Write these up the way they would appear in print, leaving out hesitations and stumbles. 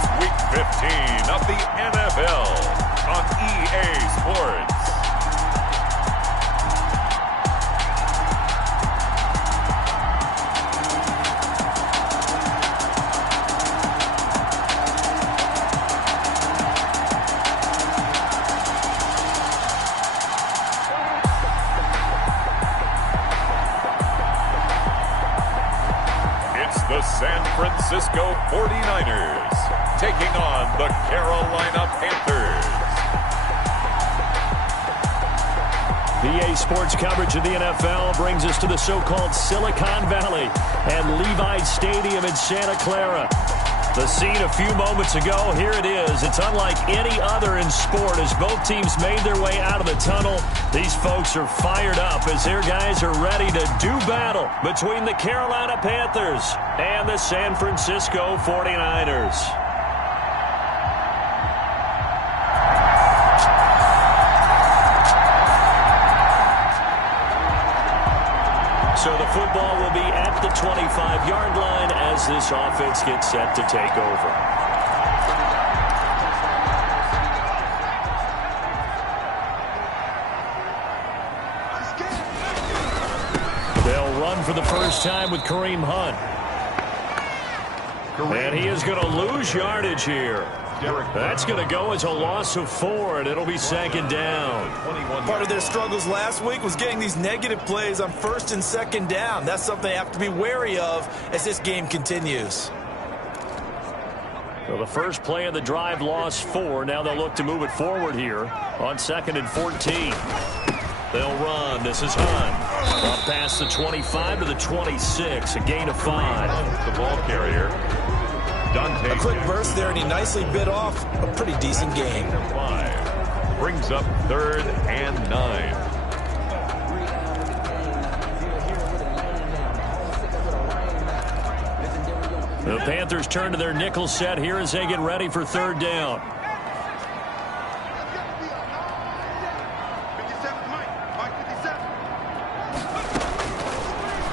It's Week 15 of the NFL on EA Sports. The San Francisco 49ers taking on the Carolina Panthers. EA Sports coverage of the NFL brings us to the so-called Silicon Valley and Levi Stadium in Santa Clara. The scene a few moments ago, here it is. It's unlike any other in sport as both teams made their way out of the tunnel. These folks are fired up as their guys are ready to do battle between the Carolina Panthers and the San Francisco 49ers. So the football will be at the 25-yard line as this offense gets set to take over. They'll run for the first time with Kareem Hunt. And he is going to lose yardage here. That's going to go as a loss of 4, and it'll be second down. Part of their struggles last week was getting these negative plays on first and second down. That's something they have to be wary of as this game continues. So the first play of the drive lost 4. Now they'll look to move it forward here on 2nd and 14. They'll run. This is Hunt. Up past the 25 to the 26. A gain of 5. The ball carrier. A quick burst there, and he nicely bit off a pretty decent gain. 5 brings up 3rd and 9. The Panthers turn to their nickel set here as they get ready for 3rd down.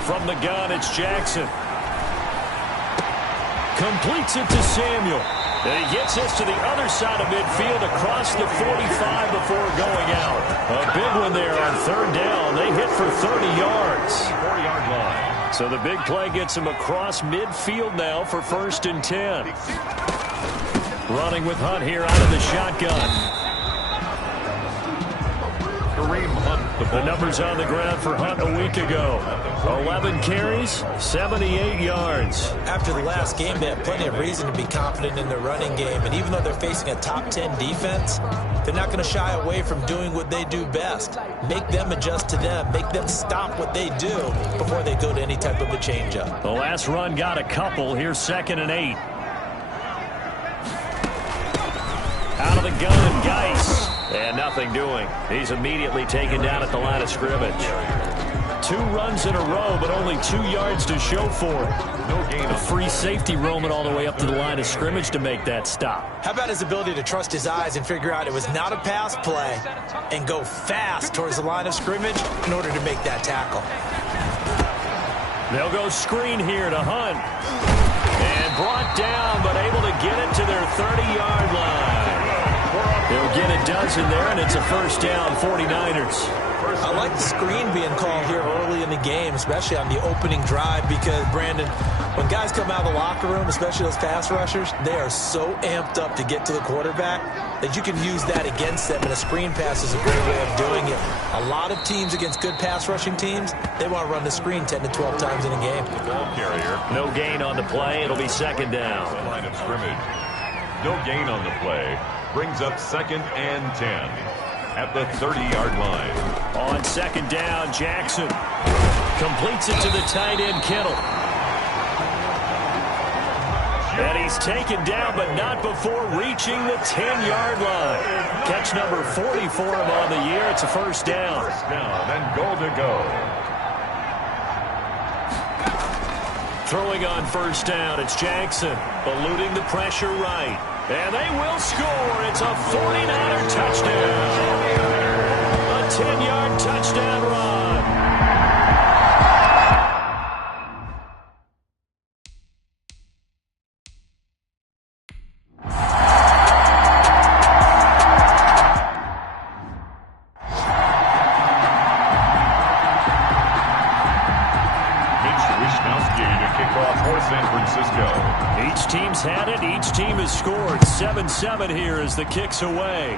From the gun, it's Jackson. Completes it to Samuel. And he gets this to the other side of midfield across the 45 before going out. A big one there on 3rd down. They hit for 30 yards. 4-yard line. So the big play gets him across midfield now for 1st and 10. Running with Hunt here out of the shotgun. Kareem Hunt. The numbers on the ground for Hunt a week ago. 11 carries, 78 yards. After the last game, they had plenty of reason to be confident in their running game. And even though they're facing a top 10 defense, they're not going to shy away from doing what they do best. Make them adjust to them. Make them stop what they do before they go to any type of a changeup. The last run got a couple. Here's 2nd and 8. Out of the gun, Geis. And nothing doing. He's immediately taken down at the line of scrimmage. 2 runs in a row, but only 2 yards to show for it. No gain. A free safety roaming all the way up to the line of scrimmage to make that stop. How about his ability to trust his eyes and figure out it was not a pass play and go fast towards the line of scrimmage in order to make that tackle. They'll go screen here to Hunt. And brought down, but able to get it to their 30-yard line. They'll get a dozen there, and it's a 1st down, 49ers. I like the screen being called here early in the game, especially on the opening drive, because, Brandon, when guys come out of the locker room, especially those pass rushers, they are so amped up to get to the quarterback that you can use that against them, and a screen pass is a great way of doing it. A lot of teams against good pass rushing teams, they want to run the screen 10 to 12 times in a game. The ball carrier. No gain on the play. It'll be 2nd down. The line of scrimmage. No gain on the play. Brings up 2nd and 10 at the 30-yard line. On 2nd down, Jackson completes it to the tight end, Kittle. And he's taken down, but not before reaching the 10-yard line. Catch number 40 for him on the year. It's a 1st down. 1st down and goal to go. Throwing on 1st down, it's Jackson, eluding the pressure right. And they will score. It's a 49er touchdown. A 10-yard touchdown run. Francisco. Each team's had it. Each team has scored. 7-7 here as the kick's away.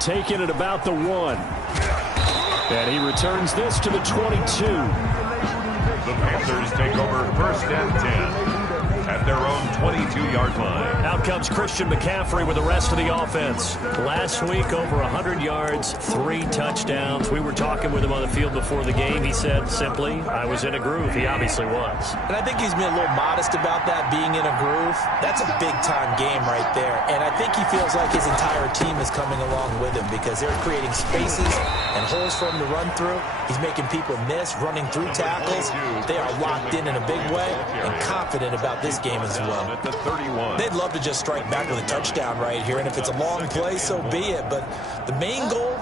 Taking it about the 1. And he returns this to the 22. The Panthers take over first and 10 at their own 22-yard line. Out comes Christian McCaffrey with the rest of the offense. Last week, over 100 yards, 3 touchdowns. We were talking with him on the field before the game. He said simply, I was in a groove. He obviously was. And I think he's been a little modest about that, being in a groove. That's a big-time game right there. And I think he feels like his entire team is coming along with him because they're creating spaces and holes for him to run through. He's making people miss, running through tackles. They are locked in a big way and confident about this game as well. They'd love to just strike back with a touchdown right here, and if it's a long play, so be it. But the main goal,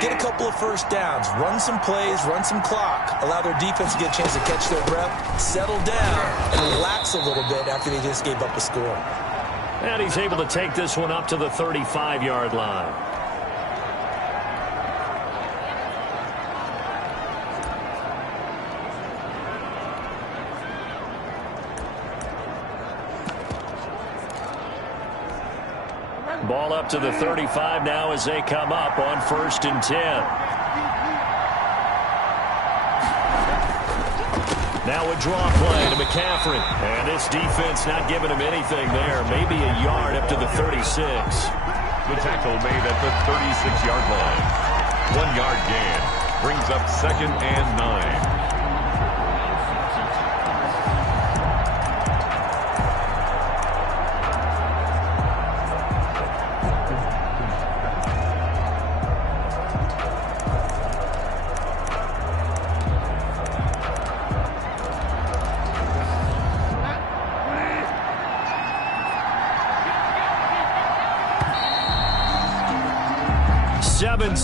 get a couple of first downs, run some plays, run some clock, allow their defense to get a chance to catch their breath, settle down, and relax a little bit after they just gave up a score. And he's able to take this one up to the 35-yard line. Ball up to the 35 now as they come up on 1st and 10. Now a draw play to McCaffrey. And this defense not giving him anything there. Maybe a yard up to the 36. The tackle made at the 36-yard line. 1-yard gain. Brings up 2nd and 9.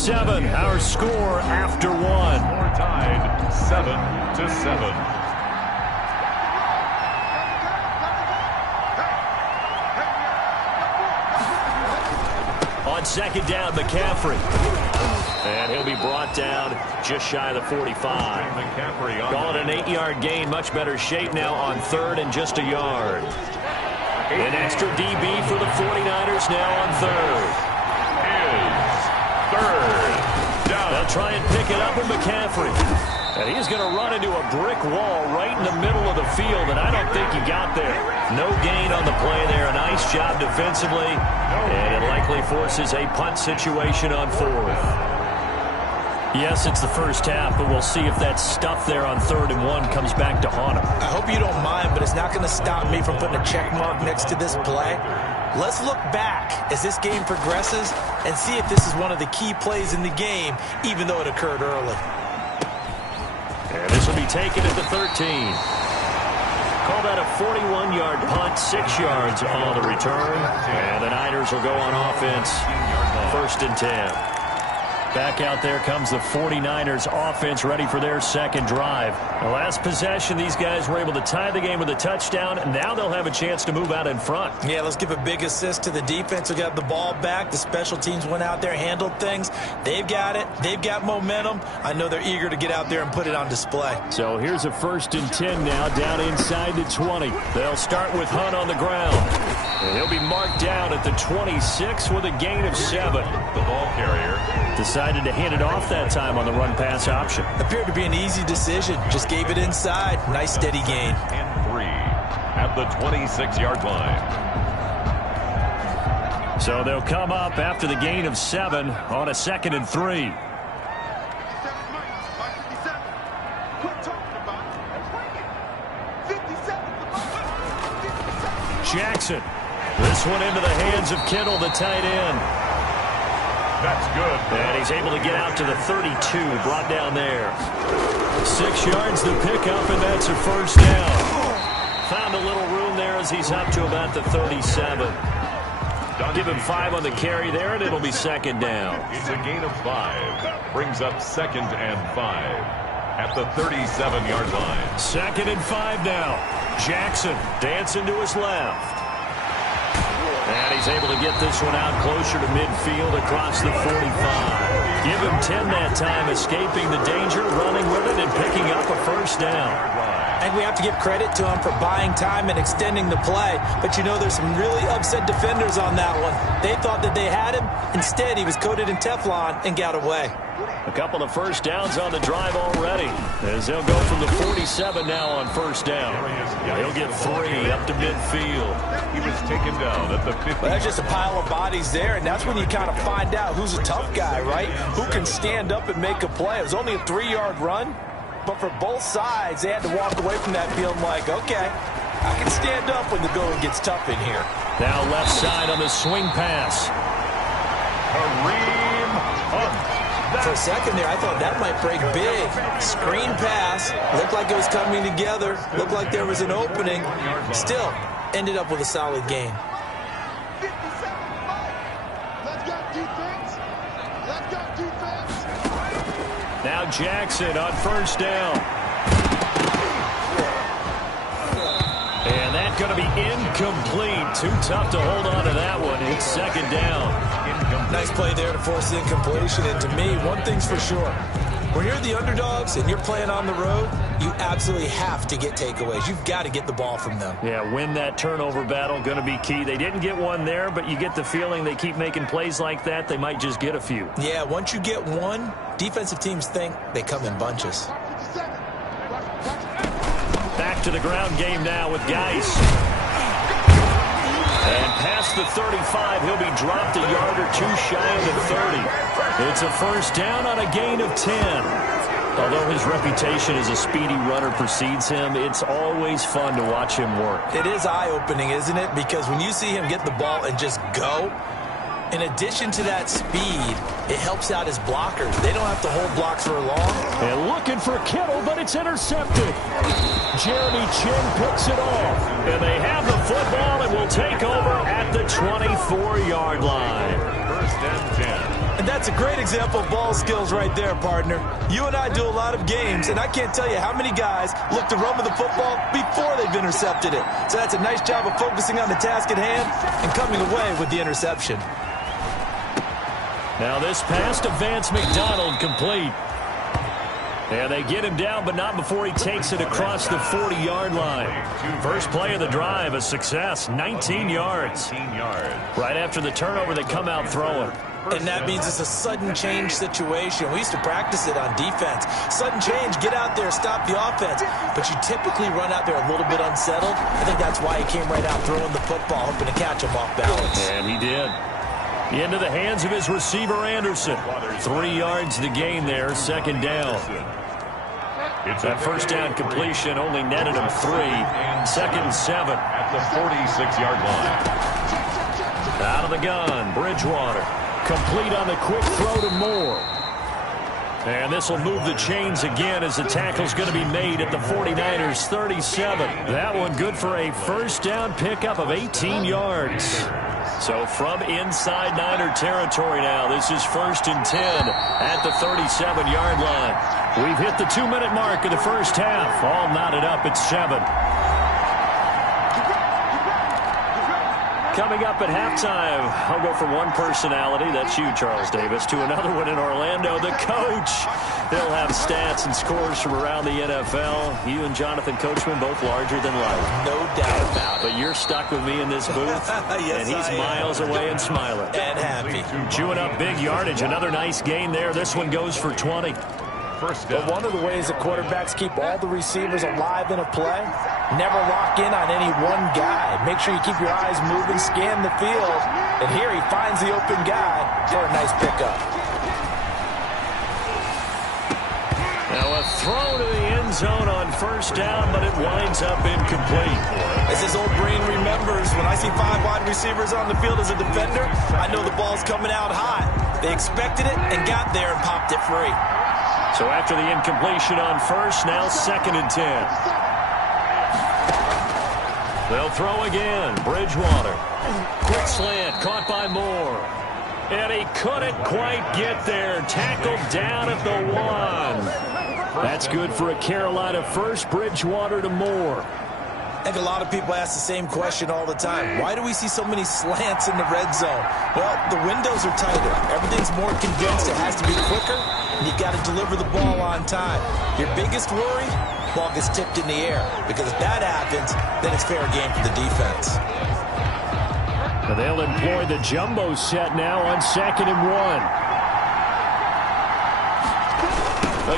Our score after 1. Score tied 7-7. On 2nd down, McCaffrey. And he'll be brought down just shy of the 45. McCaffrey Call it an 8-yard gain. Much better shape now on 3rd and just a yard. An extra DB for the 49ers now on 3rd. 3rd down. They'll try and pick it up with McCaffrey. And he's going to run into a brick wall right in the middle of the field, and I don't think he got there. No gain on the play there. A nice job defensively, and it likely forces a punt situation on 4th. Yes, it's the first half, but we'll see if that stuff there on 3rd and 1 comes back to haunt him. I hope you don't mind, but it's not going to stop me from putting a check mark next to this play. Let's look back as this game progresses and see if this is one of the key plays in the game, even though it occurred early. And this will be taken at the 13. Call that a 41-yard punt, 6 yards on the return. And the Niners will go on offense, 1st and 10. Back out there comes the 49ers offense ready for their 2nd drive. The last possession, these guys were able to tie the game with a touchdown, and now they'll have a chance to move out in front. Yeah, let's give a big assist to the defense who got the ball back. The special teams went out there, handled things. They've got it. They've got momentum. I know they're eager to get out there and put it on display. So here's a 1st and 10 now down inside the 20. They'll start with Hunt on the ground. And he'll be marked down at the 26 with a gain of 7. The ball carrier decided to hand it off that time on the run-pass option. Appeared to be an easy decision. Just gave it inside. Nice steady gain. And 3 at the 26-yard line. So they'll come up after the gain of 7 on a 2nd and 3. Jackson. This one into the hands of Kittle, the tight end. That's good. And he's able to get out to the 32, brought down there. 6 yards to pick up, and that's a 1st down. Found a little room there as he's up to about the 37. Give him 5 on the carry there, and it'll be 2nd down. It's a gain of 5. Brings up 2nd and 5 at the 37-yard line. 2nd and 5 now. Jackson dancing to his left. And he's able to get this one out closer to midfield across the 45. Give him 10 that time, escaping the danger, running with it, and picking up a 1st down. And we have to give credit to him for buying time and extending the play. But you know, there's some really upset defenders on that one. They thought that they had him. Instead, he was coated in Teflon and got away. A couple of first downs on the drive already, as they'll go from the 47 now on first down. He'll get 3 up to midfield. He was taken down at the 50. Well, that's just a pile of bodies there, and that's when you kind of find out who's a tough guy, right? Who can stand up and make a play. It was only a 3-yard run, but for both sides, they had to walk away from that feeling like, okay, I can stand up when the going gets tough in here. Now left side on the swing pass. Kareem Hunt. For a second there, I thought that might break big. Screen pass. Looked like it was coming together. Looked like there was an opening. Still, ended up with a solid gain. Now Jackson on first down. And that's going to be incomplete. Too tough to hold on to that one. It's second down. Nice play there to force the incompletion. And to me, one thing's for sure. When you're the underdogs and you're playing on the road, you absolutely have to get takeaways. You've got to get the ball from them. Yeah, win that turnover battle, going to be key. They didn't get one there, but you get the feeling they keep making plays like that, they might just get a few. Yeah, once you get one, defensive teams think they come in bunches. Back to the ground game now with Geis. And past the 35, he'll be dropped a yard or two shy of the 30. It's a first down on a gain of 10. Although his reputation as a speedy runner precedes him, it's always fun to watch him work. It is eye-opening, isn't it? Because when you see him get the ball and just go, in addition to that speed, it helps out his blockers. They don't have to hold blocks for long. And looking for Kittle, but it's intercepted. Jeremy Chin picks it off. And they have the football and will take over at the 24-yard line. First and 10. And that's a great example of ball skills right there, partner. You and I do a lot of games, and I can't tell you how many guys look to run with the football before they've intercepted it. So that's a nice job of focusing on the task at hand and coming away with the interception. Now this pass to Vance McDonald complete. And they get him down, but not before he takes it across the 40-yard line. First play of the drive, a success, 19 yards. Right after the turnover, they come out throwing. And that means it's a sudden change situation. We used to practice it on defense. Sudden change, get out there, stop the offense. But you typically run out there a little bit unsettled. I think that's why he came right out throwing the football, hoping to catch him off balance. And he did. Into the hands of his receiver, Anderson. 3 yards the gain there, second down. That first down completion only netted him 3. Second and 7. At the 46-yard line. Out of the gun, Bridgewater. Complete on the quick throw to Moore. And this will move the chains again as the tackle's going to be made at the 49ers' 37. That one good for a first down pickup of 18 yards. So from inside Niner territory now, this is first and 10 at the 37-yard line. We've hit the 2-minute mark of the first half. All knotted up at 7. Coming up at halftime, I'll go from one personality, that's you, Charles Davis, to another one in Orlando, the coach. He'll have stats and scores from around the NFL. You and Jonathan Coachman, both larger than life. No doubt about it. But you're stuck with me in this booth, Yes, and he's miles away and smiling. And happy. Chewing up big yardage, another nice gain there. This one goes for 20. But one of the ways that quarterbacks keep all the receivers alive in a play, never lock in on any one guy. Make sure you keep your eyes moving, scan the field. And here he finds the open guy for a nice pickup. Now a throw to the end zone on first down, but it winds up incomplete. As his old brain remembers, when I see 5 wide receivers on the field as a defender, I know the ball's coming out hot. They expected it and got there and popped it free. So after the incompletion on first, now second and 10. They'll throw again. Bridgewater. Quick slant, caught by Moore. And he couldn't quite get there. Tackled down at the 1. That's good for a Carolina first. Bridgewater to Moore. I think a lot of people ask the same question all the time. Why do we see so many slants in the red zone? Well, the windows are tighter. Everything's more condensed. It has to be quicker, and you've got to deliver the ball on time. Your biggest worry, ball gets tipped in the air. Because if that happens, then it's fair game for the defense. They'll employ the jumbo set now on 2nd and 1.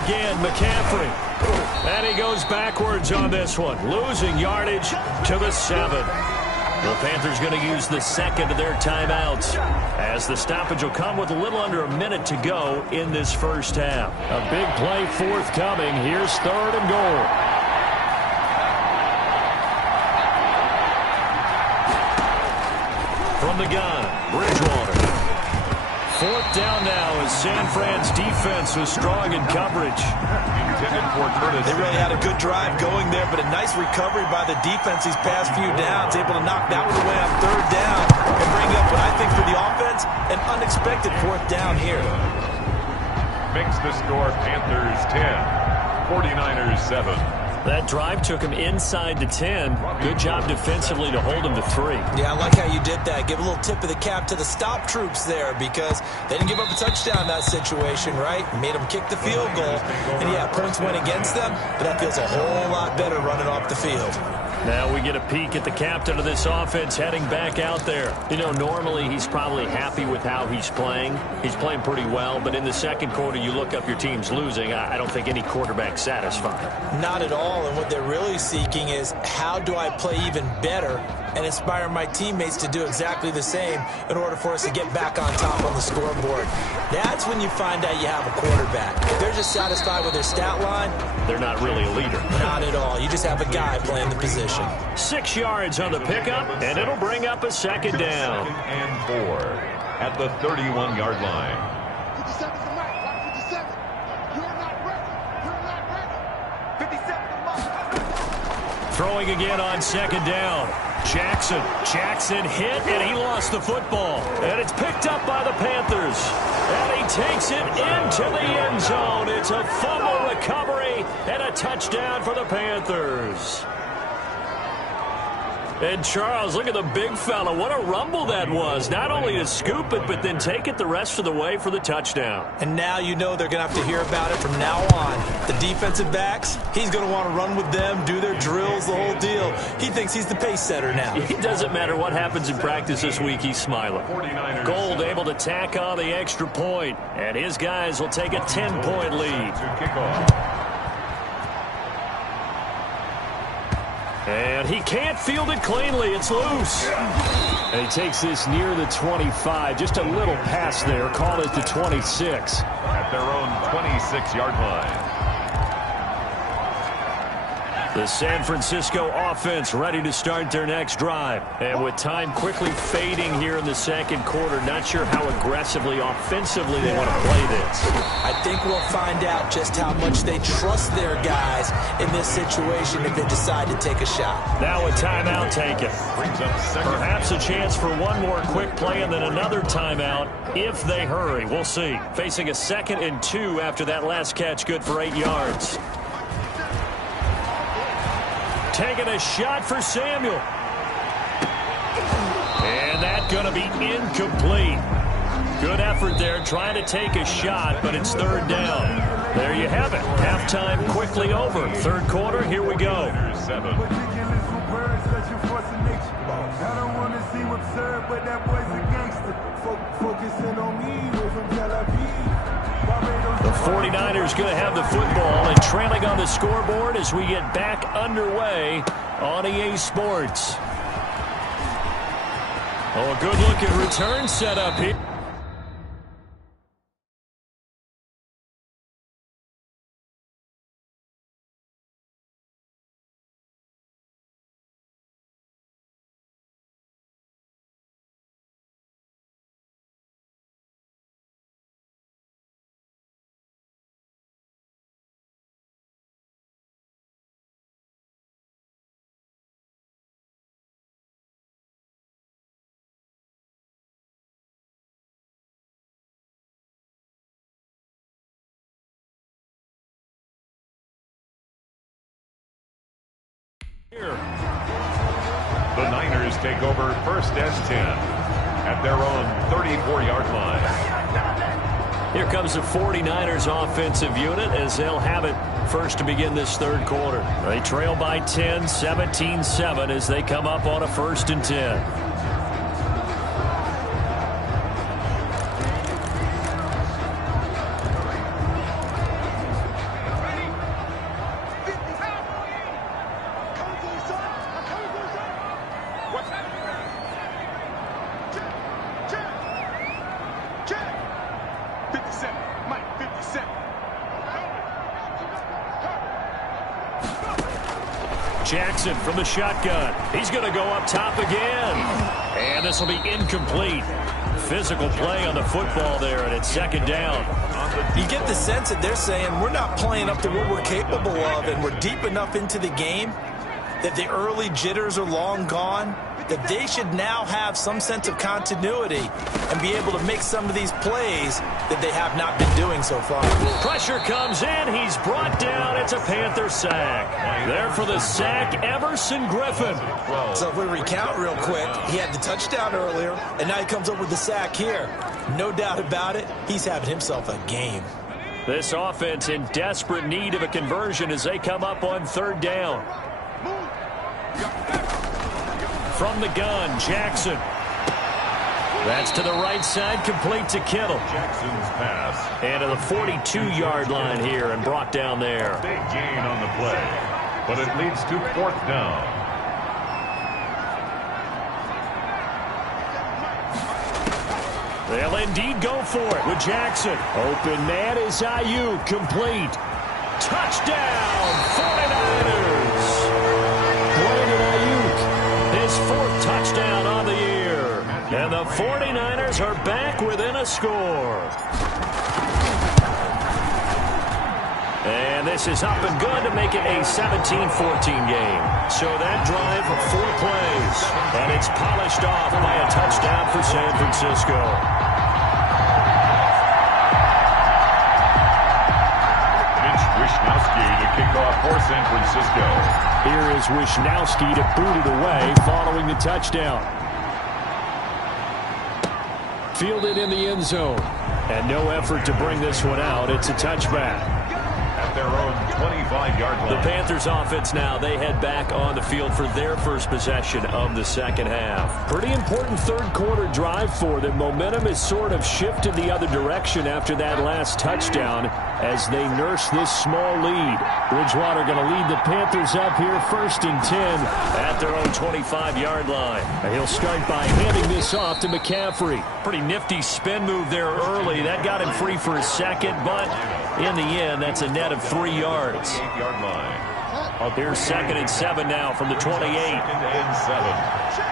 Again, McCaffrey. And he goes backwards on this one, losing yardage to the 7. The Panthers going to use the second of their timeouts, as the stoppage will come with a little under a minute to go in this first half. A big play forthcoming. Here's 3rd and goal. From the gun, Bridgewater. 4th down now as San Fran's defense was strong in coverage. They really had a good drive going there, but a nice recovery by the defense these past few downs, able to knock that one away on 3rd down and bring up what I think for the offense, an unexpected 4th down here. Makes the score Panthers 10, 49ers 7. That drive took him inside the 10. Good job defensively to hold him to 3. Yeah, I like how you did that. Give a little tip of the cap to the stop troops there, because they didn't give up a touchdown in that situation, right? Made them kick the field goal. And, yeah, points went against them, but that feels a whole lot better running off the field. Now we get a peek at the captain of this offense heading back out there. You know, normally he's probably happy with how he's playing. He's playing pretty well, but in the second quarter you look up your team's losing. I don't think any quarterback's satisfied. Not at all, and what they're really seeking is how do I play even better and inspire my teammates to do exactly the same in order for us to get back on top on the scoreboard. That's when you find out you have a quarterback. If they're just satisfied with their stat line, they're not really a leader. Not at all. You just have a guy playing the position. 6 yards on the pickup, and it'll bring up a 2nd down. 2nd and 4 at the 31-yard line. 57 is the mark. 57. You're not ready. You're not ready. 57 is the mark. Throwing again on 2nd down. Jackson hit, and he lost the football. And it's picked up by the Panthers. And he takes it into the end zone. It's a fumble recovery and a touchdown for the Panthers. And Charles, look at the big fella. What a rumble that was. Not only to scoop it, but then take it the rest of the way for the touchdown. And now you know they're going to have to hear about it from now on. The defensive backs, he's going to want to run with them, do their drills, the whole deal. He thinks he's the pace setter now. It doesn't matter what happens in practice this week, he's smiling. Gold able to tack on the extra point, and his guys will take a 10-point lead. To kick off. And he can't field it cleanly. It's loose. And he takes this near the 25. Just a little pass there. Call it the 26. At their own 26-yard line. The San Francisco offense ready to start their next drive. And with time quickly fading here in the second quarter, not sure how aggressively, offensively they want to play this. I think we'll find out just how much they trust their guys in this situation if they decide to take a shot. Now a timeout taken. Perhaps a chance for one more quick play and then another timeout if they hurry. We'll see. Facing a 2nd and 2 after that last catch, good for 8 yards. Taking a shot for Samuel. And that's going to be incomplete. Good effort there trying to take a shot, but it's 3rd down. There you have it. Halftime quickly over. 3rd quarter, here we go. 7. The 49ers going to have the football and trailing on the scoreboard as we get back underway on EA Sports. Oh, a good-looking return setup here. The Niners take over 1st and 10 at their own 34-yard line. Here comes the 49ers offensive unit as they'll have it first to begin this third quarter. They trail by 10, 17-7 as they come up on a 1st and 10. Jackson from the shotgun. He's going to go up top again. And this will be incomplete. Physical play on the football there, and it's 2nd down. You get the sense that they're saying we're not playing up to what we're capable of, and we're deep enough into the game that the early jitters are long gone, that they should now have some sense of continuity and be able to make some of these plays that they have not been doing so far. Pressure comes in. He's brought down. It's a Panther sack. There for the sack, Everson Griffin. So if we recount real quick, he had the touchdown earlier, and now he comes up with the sack here. No doubt about it, he's having himself a game. This offense in desperate need of a conversion as they come up on 3rd down. From the gun, Jackson. That's to the right side, complete to Kittle. Jackson's pass. And to the 42-yard line here and brought down there. Big gain on the play, but it leads to 4th down. They'll indeed go for it with Jackson. Open man is Ayuk, complete. Touchdown, 49ers. Brandon Ayuk, his 4th touchdown on the year. And the 49ers are back within a score. And this is up and good to make it a 17-14 game. So that drive, 4 plays. And it's polished off by a touchdown for San Francisco. Wishnowski to kick off for San Francisco. Here is Wishnowski to boot it away following the touchdown. Fielded in the end zone. And no effort to bring this one out. It's a touchback. At their own 25-yard line. The Panthers offense now, they head back on the field for their first possession of the 2nd half. Pretty important 3rd quarter drive for them. Momentum has sort of shifted the other direction after that last touchdown as they nurse this small lead. Bridgewater going to lead the Panthers up here 1st and 10 at their own 25-yard line. And he'll start by handing this off to McCaffrey. Pretty nifty spin move there early. That got him free for a second, but in the end, that's a net of 3 yards. 8-yard line. Here's 2nd and 7 now from the 28. 2nd and 7.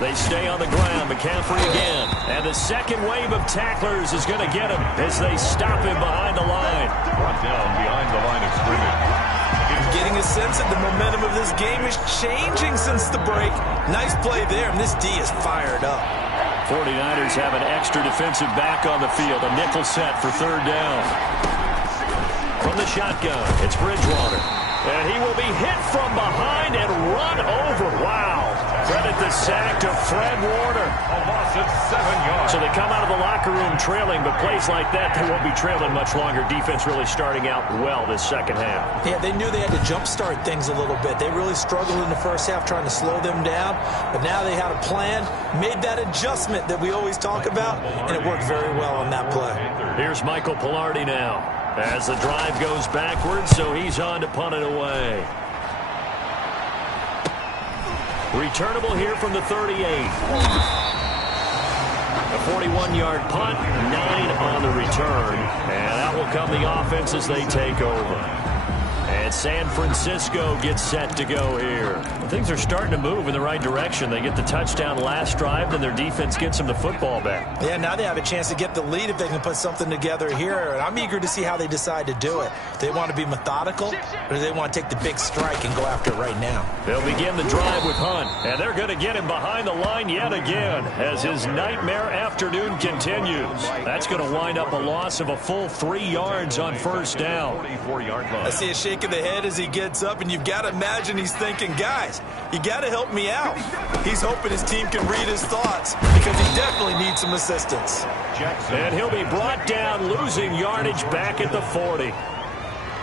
They stay on the ground. McCaffrey again. And the second wave of tacklers is going to get him as they stop him behind the line. Brought down behind the line of scrimmage. I'm getting a sense that the momentum of this game is changing since the break. Nice play there, and this D is fired up. 49ers have an extra defensive back on the field. A nickel set for 3rd down. From the shotgun, it's Bridgewater. And he will be hit from behind and run over. Wow. Credit the sack to Fred Warner. A loss of 7 yards. So they come out of the locker room trailing, but plays like that, they won't be trailing much longer. Defense really starting out well this 2nd half. Yeah, they knew they had to jumpstart things a little bit. They really struggled in the 1st half trying to slow them down, but now they had a plan, made that adjustment that we always talk about, and it worked very well on that play. Here's Michael Pilardi now as the drive goes backwards, so he's on to punt it away. Returnable here from the 38. A 41-yard punt, 9 on the return. And that will come the offense as they take over. And San Francisco gets set to go here. Things are starting to move in the right direction. They get the touchdown last drive, then their defense gets them the football back. Yeah, now they have a chance to get the lead if they can put something together here. And I'm eager to see how they decide to do it. Do they want to be methodical, or do they want to take the big strike and go after it right now? They'll begin the drive with Hunt, and they're going to get him behind the line yet again as his nightmare afternoon continues. That's going to wind up a loss of a full 3 yards on 1st down. 44-yard line. I see a shake of the ahead as he gets up, and you've got to imagine he's thinking, guys, you got to help me out. He's hoping his team can read his thoughts because he definitely needs some assistance. And he'll be brought down, losing yardage back at the 40.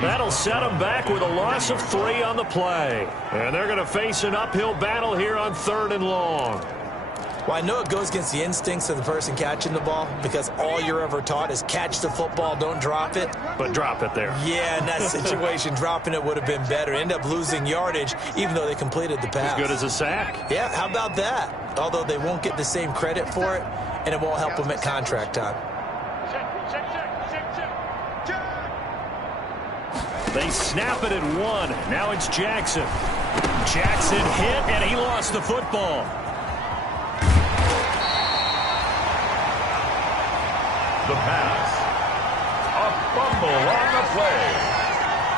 That'll set him back with a loss of 3 on the play. And they're going to face an uphill battle here on 3rd and long. Well, I know it goes against the instincts of the person catching the ball because all you're ever taught is catch the football, don't drop it. But drop it there. Yeah, in that situation, dropping it would have been better. End up losing yardage, even though they completed the pass. As good as a sack. Yeah, how about that? Although they won't get the same credit for it, and it won't help them at contract time. They snap it at 1. Now it's Jackson. Jackson hit, and he lost the football. The pass. A fumble on the play.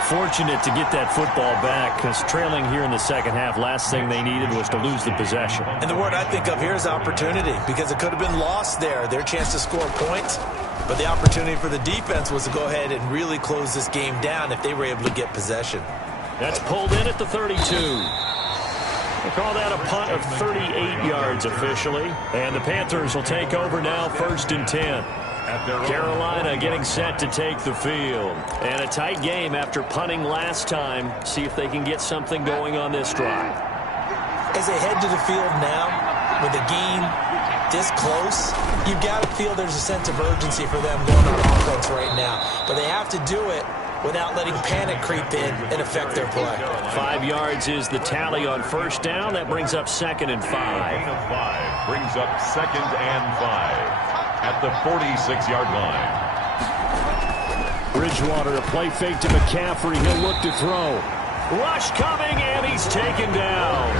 Fortunate to get that football back because trailing here in the second half, last thing they needed was to lose the possession. And the word I think of here is opportunity because it could have been lost there, their chance to score points. But the opportunity for the defense was to go ahead and really close this game down if they were able to get possession. That's pulled in at the 32. They call that a punt of 38 yards officially. And the Panthers will take over now, 1st and 10. Carolina getting set to take the field. And a tight game after punting last time. See if they can get something going on this drive. As they head to the field now, with the game this close, you've got to feel there's a sense of urgency for them going on offense right now. But they have to do it without letting panic creep in and affect their play. 5 yards is the tally on 1st down. That brings up 2nd and 5. Gain of 5 brings up 2nd and 5 at the 46-yard line. Bridgewater, a play fake to McCaffrey. He'll look to throw. Rush coming, and he's taken down.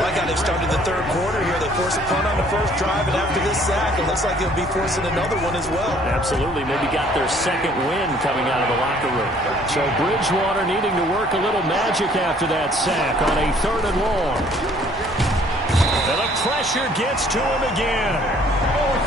Like how they've started the 3rd quarter here. They force a punt on the 1st drive, and after this sack, it looks like they'll be forcing another one as well. Absolutely. Maybe got their 2nd win coming out of the locker room. So Bridgewater needing to work a little magic after that sack on a 3rd and long. And the pressure gets to him again.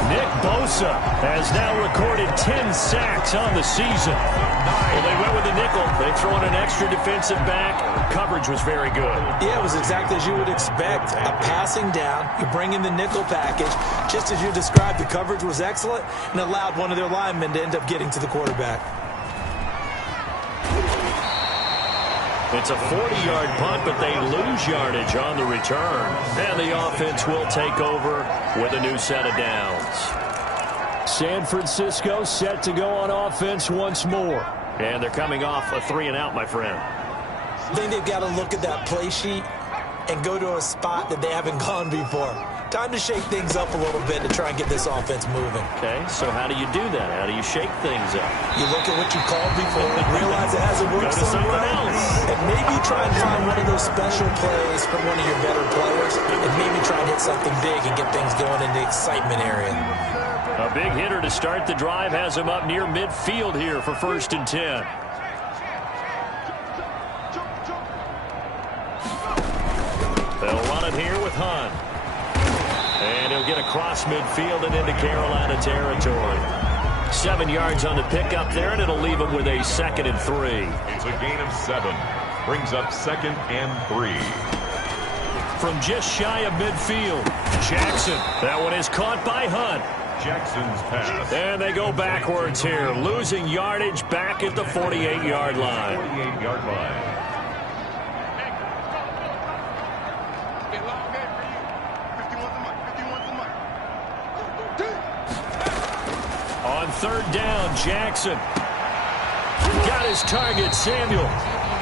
Nick Bosa has now recorded 10 sacks on the season. Well, they went with the nickel. They throw in an extra defensive back. Coverage was very good. Yeah, it was exactly as you would expect. A passing down. You bring in the nickel package. Just as you described, the coverage was excellent and allowed one of their linemen to end up getting to the quarterback. It's a 40-yard punt, but they lose yardage on the return. And the offense will take over with a new set of downs. San Francisco set to go on offense once more. And they're coming off a 3-and-out, my friend. I think they've got to look at that play sheet and go to a spot that they haven't gone before. Time to shake things up a little bit to try and get this offense moving. Okay, so how do you do that? How do you shake things up? You look at what you called before, realize it hasn't worked Go to something somewhere, else. and maybe try and find one of those special plays from one of your better players, and maybe try and hit something big and get things going in the excitement area. A big hitter to start the drive has him up near midfield here for 1st and 10. They'll run it here with Hunt. And he'll get across midfield and into Carolina territory. 7 yards on the pickup there, and it'll leave him with a 2nd and 3. It's a gain of 7. Brings up 2nd and 3. From just shy of midfield, Jackson. That one is caught by Hunt. Jackson's pass. And they go backwards here, losing yardage back at the 48-yard line. 48-yard line. On 3rd down, Jackson. Got his target, Samuel.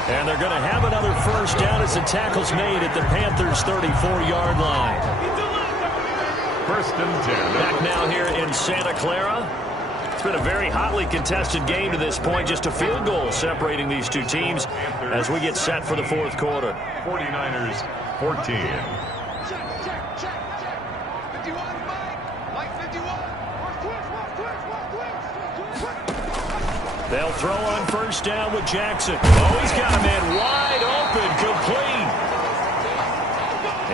And they're going to have another 1st down as the tackle's made at the Panthers' 34-yard line. 1st and 10. Back now here in Santa Clara. It's been a very hotly contested game to this point. Just a field goal separating these two teams as we get set for the 4th quarter. 49ers 14. They'll throw on 1st down with Jackson. Oh, he's got a man wide open, complete.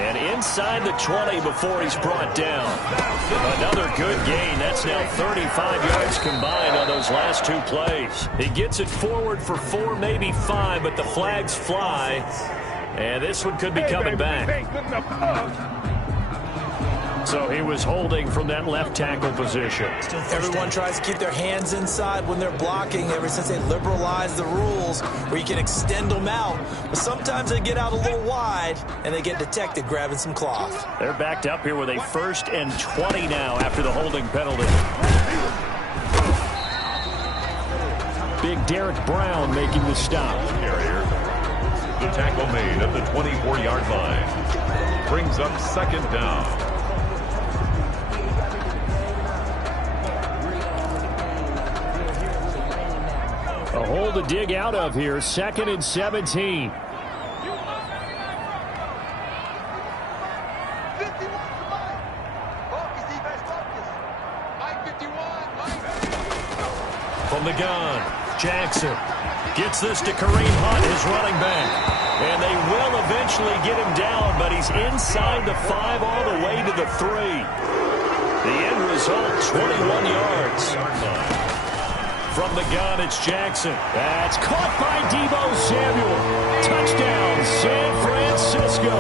And inside inside the 20 before he's brought down. Another good gain. That's now 35 yards combined on those last two plays. He gets it forward for 4, maybe 5, but the flags fly. And this one could be coming back. So he was holding from that left tackle position. Everyone tries to keep their hands inside when they're blocking ever since they liberalized the rules where you can extend them out. But sometimes they get out a little wide and they get detected grabbing some cloth. They're backed up here with a 1st and 20 now after the holding penalty. Big Derek Brown making the stop. The tackle made at the 24-yard line. Brings up 2nd down. A hole to dig out of here. 2nd and 17. From the gun, Jackson gets this to Kareem Hunt, his running back. And they will eventually get him down, but he's inside the 5 all the way to the 3. The end result, 21 yards. From the gun, it's Jackson. That's caught by Deebo Samuel. Touchdown, San Francisco.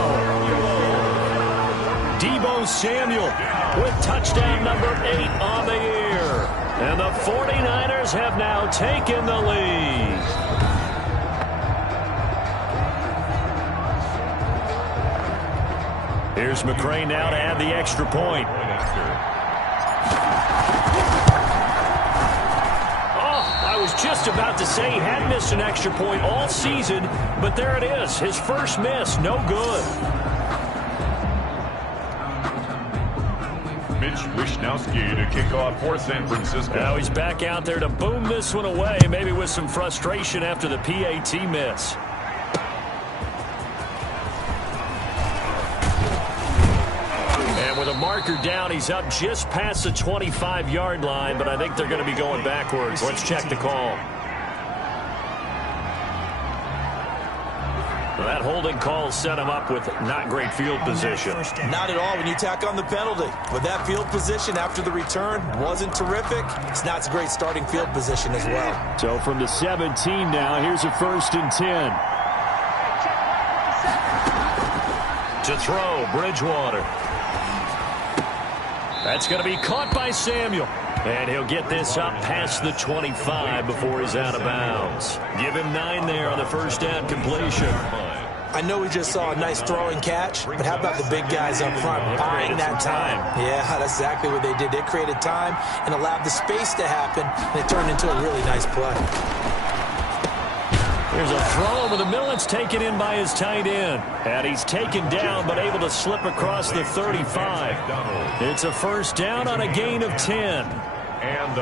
Deebo Samuel with touchdown number 8 on the year. And the 49ers have now taken the lead. Here's McCray now to add the extra point. I was just about to say he had missed an extra point all season, but there it is. His first miss, no good. Mitch Wishnowsky to kick off for San Francisco. Now he's back out there to boom this one away, maybe with some frustration after the PAT miss. With a marker down, he's up just past the 25-yard line, but I think they're going to be going backwards. Let's check the call. Well, that holding call set him up with not great field position. Not at all when you tack on the penalty. But that field position after the return wasn't terrific. It's not a great starting field position as well. So from the 17 now, here's a 1st and 10. To throw, Bridgewater. That's going to be caught by Samuel. And he'll get this up past the 25 before he's out of bounds. Give him 9 there on the 1st down completion. I know we just saw a nice throwing catch, but how about the big guys up front buying that time? Yeah, that's exactly what they did. They created time and allowed the space to happen, and it turned into a really nice play. There's a throw over the middle. It's taken in by his tight end. And he's taken down, but able to slip across the 35. It's a 1st down on a gain of 10.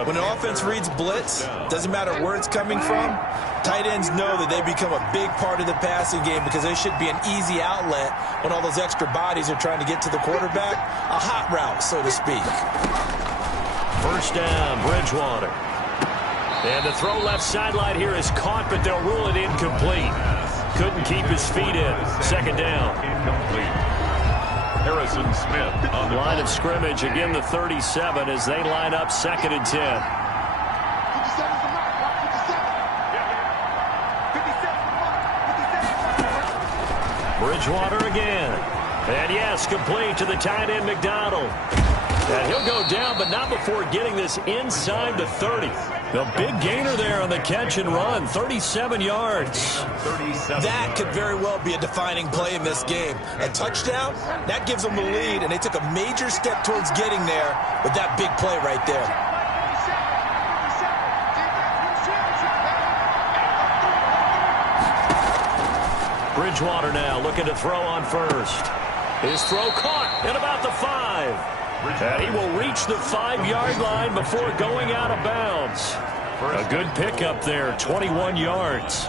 When an offense reads blitz, doesn't matter where it's coming from, tight ends know that they become a big part of the passing game because they should be an easy outlet when all those extra bodies are trying to get to the quarterback. A hot route, so to speak. 1st down, Bridgewater. And the throw left sideline here is caught, but they'll rule it incomplete. Couldn't keep his feet in. 2nd down. Incomplete. Harrison Smith on the line of scrimmage. Again, the 37 as they line up 2nd and 10. 57's the mark. Mark 57. 57. Bridgewater again. And yes, complete to the tight end, McDonald. And he'll go down, but not before getting this inside the 30. The big gainer there on the catch and run, 37 yards. That could very well be a defining play in this game. A touchdown, that gives them the lead, and they took a major step towards getting there with that big play right there. Bridgewater now looking to throw on 1st. His throw caught at about the 5. And he will reach the 5-yard line before going out of bounds. A good pickup there, 21 yards.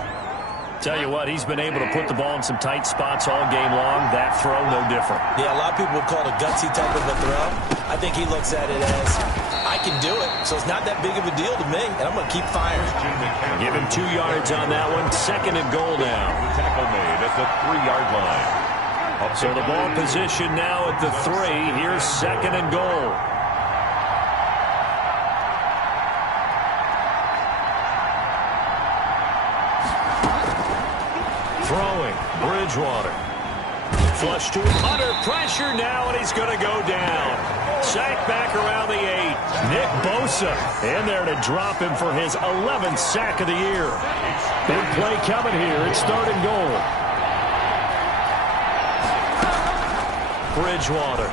Tell you what, he's been able to put the ball in some tight spots all game long. That throw, no different. Yeah, a lot of people would call it a gutsy type of a throw. I think he looks at it as, I can do it, so it's not that big of a deal to me, and I'm going to keep firing. Give him 2 yards on that one. 2nd and goal now. Tackle made at the 3-yard line. So the ball position now at the 3. Here's 2nd and goal. Throwing, Bridgewater. Flush to him, under pressure now, and he's going to go down. Sacked back around the 8. Nick Bosa in there to drop him for his 11th sack of the year. Big play coming here. It's 3rd and goal. Bridgewater.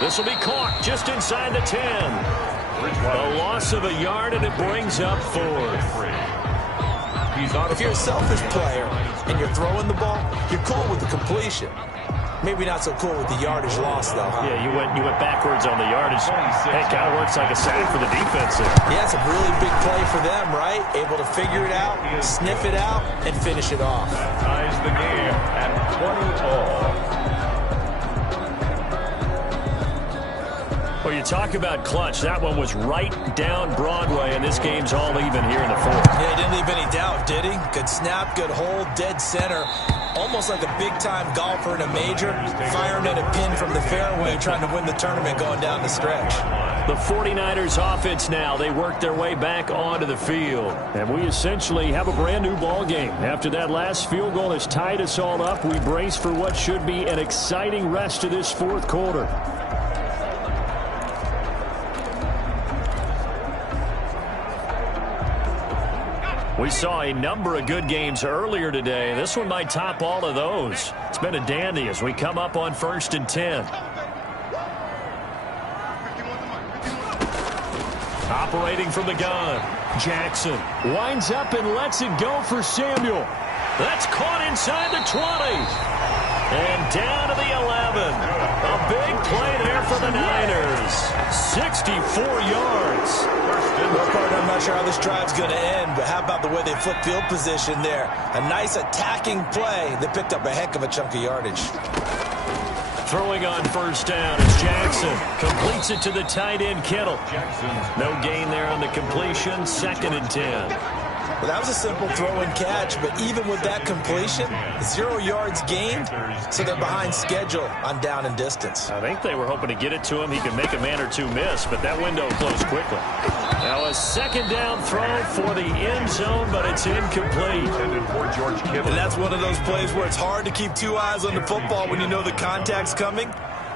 This will be caught just inside the 10. A loss of a yard, and it brings up 4th. If you're a selfish player and you're throwing the ball, you're cool with the completion. Maybe not so cool with the yardage loss, though, huh? Yeah, you went backwards on the yardage. Hey, kind of works like a sack for the defense there. Yeah, it's a really big play for them, right? Able to figure it out, sniff it out, and finish it off. Ties the game at 20 all. Well, you talk about clutch. That one was right down Broadway, and this game's all even here in the 4th. Yeah, he didn't leave any doubt, did he? Good snap, good hold, dead center. Almost like a big-time golfer in a major, firing at a pin from the fairway, trying to win the tournament going down the stretch. The 49ers offense now. They work their way back onto the field. And we essentially have a brand-new ball game. After that last field goal has tied us all up, we brace for what should be an exciting rest of this 4th quarter. We saw a number of good games earlier today. This one might top all of those. It's been a dandy as we come up on 1st and 10. Operating from the gun. Jackson winds up and lets it go for Samuel. That's caught inside the 20. And down to the 11. A big play there for the Niners. 64 yards. Well, partner, I'm not sure how this drive's going to end, but how about the way they flip field position there? A nice attacking play that picked up a heck of a chunk of yardage. Throwing on 1st down is Jackson. Completes it to the tight end, Kittle. No gain there on the completion. 2nd and 10. Well, that was a simple throw and catch, but even with that completion, 0 yards gained, so they're behind schedule on down and distance. I think they were hoping to get it to him. He could make a man or two miss, but that window closed quickly. Now a 2nd down throw for the end zone, but it's incomplete. And that's one of those plays where it's hard to keep 2 eyes on the football when you know the contact's coming,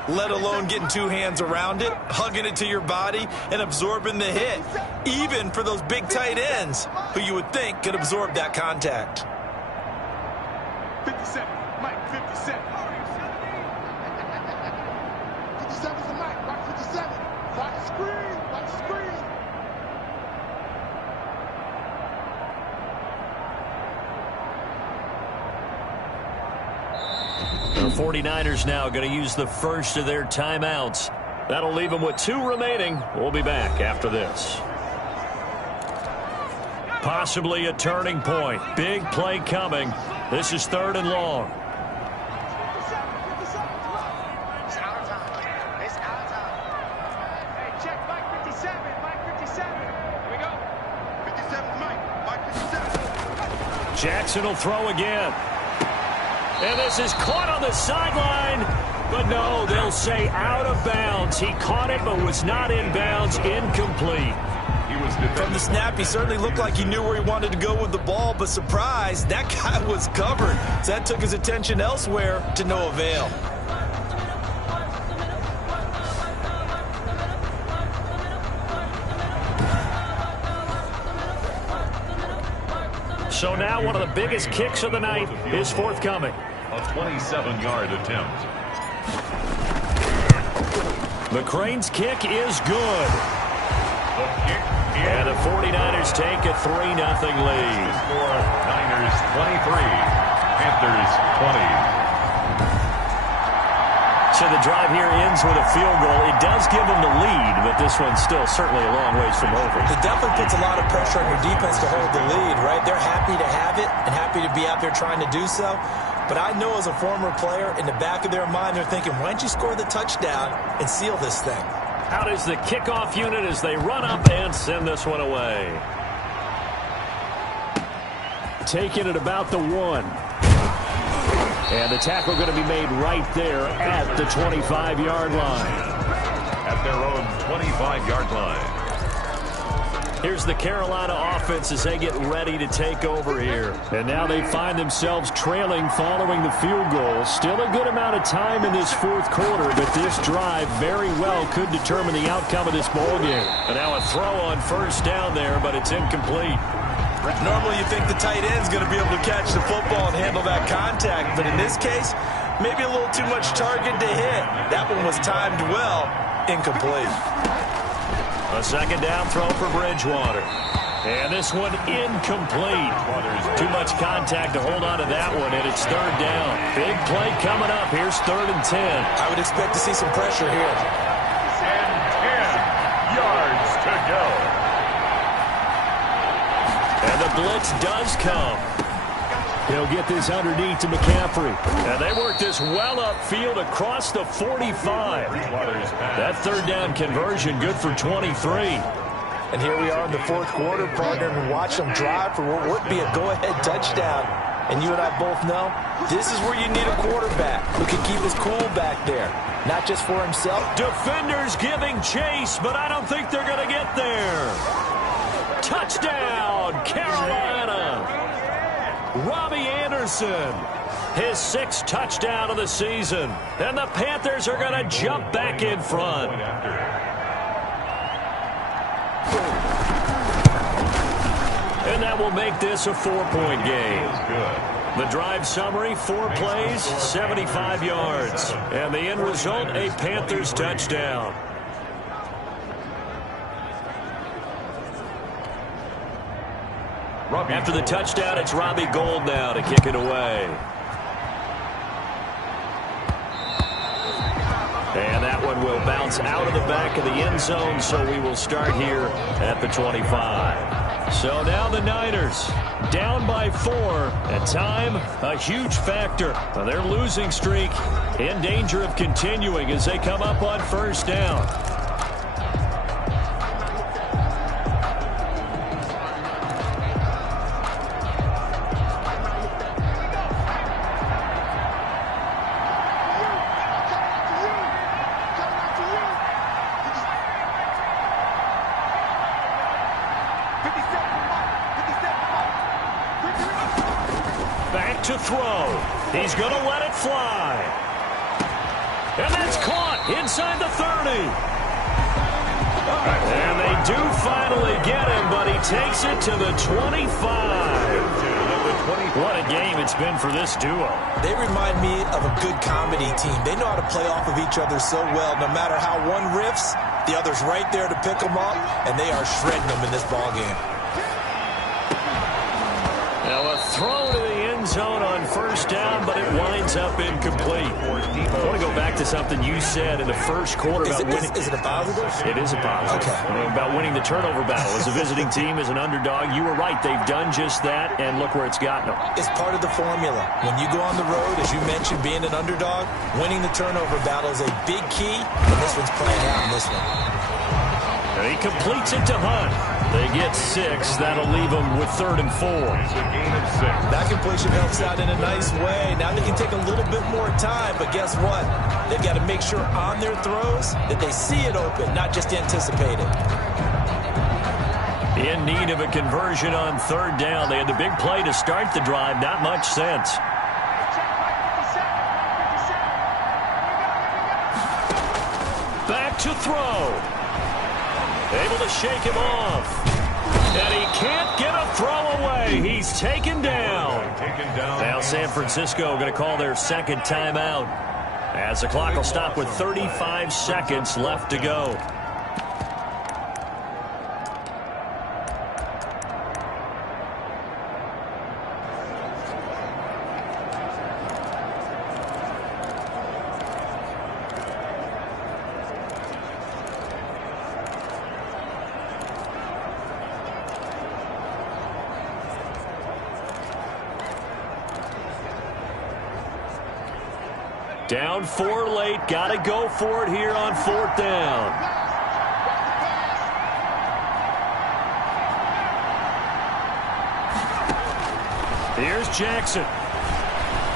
let alone getting 2 hands around it, hugging it to your body, and absorbing the hit, even for those big tight ends who you would think could absorb that contact. 57, Mike, 57. 57's the Mike, Mike 57. Watch the screen, watch the screen. The 49ers now going to use the first of their timeouts. That'll leave them with 2 remaining. We'll be back after this. Possibly a turning point. Big play coming. This is 3rd and long. It's our time. It's our time. Hey, check Mike 57. Mike 57. Here we go. 57's Mike. Mike 57. Jackson will throw again. And this is caught on the sideline. But no, they'll say out of bounds. He caught it but was not in bounds. Incomplete. From the snap, he certainly looked like he knew where he wanted to go with the ball, but surprise, that guy was covered. So that took his attention elsewhere to no avail. So now one of the biggest kicks of the night is forthcoming. A 27-yard attempt. McCrane's kick is good. The kick And the 49ers take a 3-0 lead. Score, Niners 23, Panthers 20. So the drive here ends with a field goal. It does give them the lead, but this one's still certainly a long ways from over. It definitely puts a lot of pressure on your defense to hold the lead, right? They're happy to have it and happy to be out there trying to do so. But I know as a former player, in the back of their mind, they're thinking, why don't you score the touchdown and seal this thing? Out is the kickoff unit as they run up and send this one away. Taking it about the 1. And the tackle going to be made right there at the 25-yard line. At their own 25-yard line. Here's the Carolina offense as they get ready to take over here. And now they find themselves trailing following the field goal. Still a good amount of time in this fourth quarter, but this drive very well could determine the outcome of this ballgame. And now a throw on first down there, but it's incomplete. Normally you think the tight end's going to be able to catch the football and handle that contact, but in this case, maybe a little too much target to hit. That one was timed well, incomplete. A second down throw for Bridgewater. And this one incomplete. Too much contact to hold on to that one, and it's third down. Big play coming up. Here's 3rd and 10. I would expect to see some pressure here. And 10 yards to go. And the blitz does come. He'll get this underneath to McCaffrey. And they work this well upfield across the 45. That third down conversion good for 23. And here we are in the fourth quarter, partner, and watch them drive for what would be a go-ahead touchdown. And you and I both know this is where you need a quarterback who can keep his cool back there, not just for himself. Defenders giving chase, but I don't think they're going to get there. Touchdown, Carolina. Robbie Anderson, his 6th touchdown of the season. And the Panthers are going to jump back in front. And that will make this a 4-point game. The drive summary, 4 plays, 75 yards. And the end result, a Panthers touchdown. After the touchdown, it's Robbie Gould now to kick it away. And that one will bounce out of the back of the end zone, so we will start here at the 25. So now the Niners down by 4, and time a huge factor. Their losing streak in danger of continuing as they come up on first down. To throw. He's going to let it fly. And that's caught inside the 30. And they do finally get him, but he takes it to the 25. What a game it's been for this duo. They remind me of a good comedy team. They know how to play off of each other so well. No matter how one riffs, the other's right there to pick them up, and they are shredding them in this ballgame. Now a throw to the end zone on first down, but it winds up incomplete. I want to go back to something you said in the first quarter about winning. Is it a positive? It is a positive. Okay. About winning the turnover battle. As a visiting team, as an underdog, you were right. They've done just that, and look where it's gotten them. It's part of the formula. When you go on the road, as you mentioned, being an underdog, winning the turnover battle is a big key, and this one's playing out in this one. And he completes it to Hunt. They get 6. That'll leave them with 3rd and 4. That completion helps out in a nice way. Now they can take a little bit more time, but guess what? They've got to make sure on their throws that they see it open, not just anticipate it. In need of a conversion on 3rd down. They had the big play to start the drive. Not much sense. Back to throw. Able to shake him off. And he can't get a throw away. He's taken down. Now San Francisco going to call their 2nd timeout as the clock will stop with 35 seconds left to go. Down 4 late. Got to go for it here on 4th down. Here's Jackson.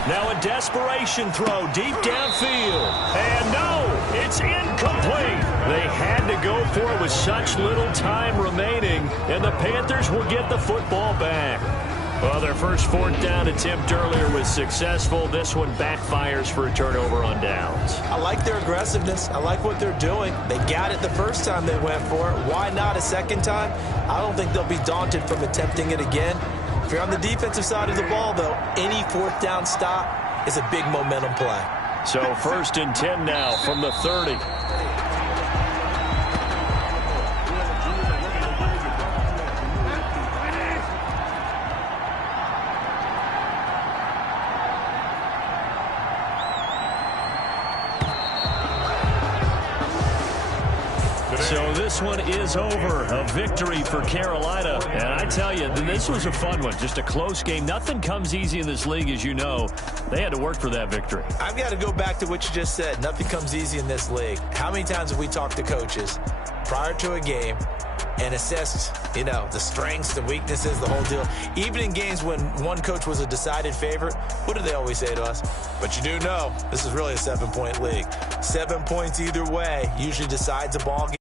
Now a desperation throw deep downfield. And no, it's incomplete. They had to go for it with such little time remaining, and the Panthers will get the football back. Well, their first fourth down attempt earlier was successful. This one backfires for a turnover on downs. I like their aggressiveness. I like what they're doing. They got it the first time they went for it. Why not a second time? I don't think they'll be daunted from attempting it again. If you're on the defensive side of the ball, though, any fourth down stop is a big momentum play. So 1st and 10 now from the 30. So this one is over. A victory for Carolina. And I tell you, this was a fun one. Just a close game. Nothing comes easy in this league, as you know. They had to work for that victory. I've got to go back to what you just said. Nothing comes easy in this league. How many times have we talked to coaches prior to a game and assessed, the strengths, the weaknesses, the whole deal? Even in games when one coach was a decided favorite, what do they always say to us? But you do know this is really a 7-point league. 7 points either way usually decides a ball game.